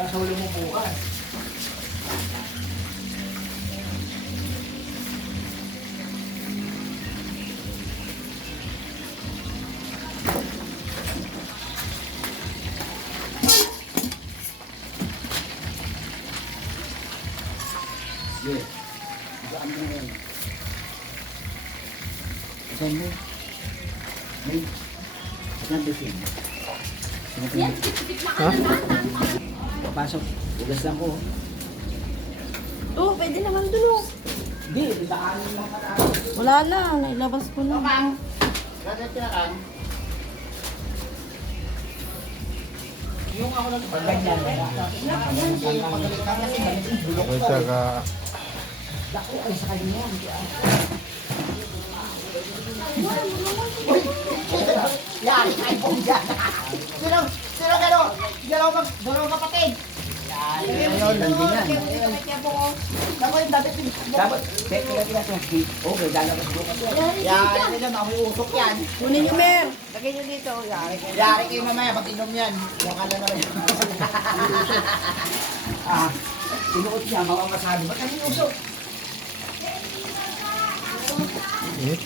Sa huli mo bukas. Sige. Saan mo yan? Saan mo? May... Saan bisin? Yan, tipit na Ha? Papasok. Ugas lang ko. Oh, pwede naman dun oh. Hindi, daanin lang ka. Wala na, nailabas ko na. Kang! Gagawin ka kang. Yung ako lang pag ganyan. At saka, Dako ay sa kanya. Yan, ay po dyan. Sino gano'n? Dalawang kapatid. Yan, nandun yan. Dako yung dapat pinagkita siya. Okay, lalabas bukas yan. Yan, yan, amoy usok yan. Kunin nyo, Mer. Lagay nyo dito. Yari kayo mamaya pag inom yan. Baka na naman yan. Sinuot niya, mamamasado. Ba't ano yung usok? eh,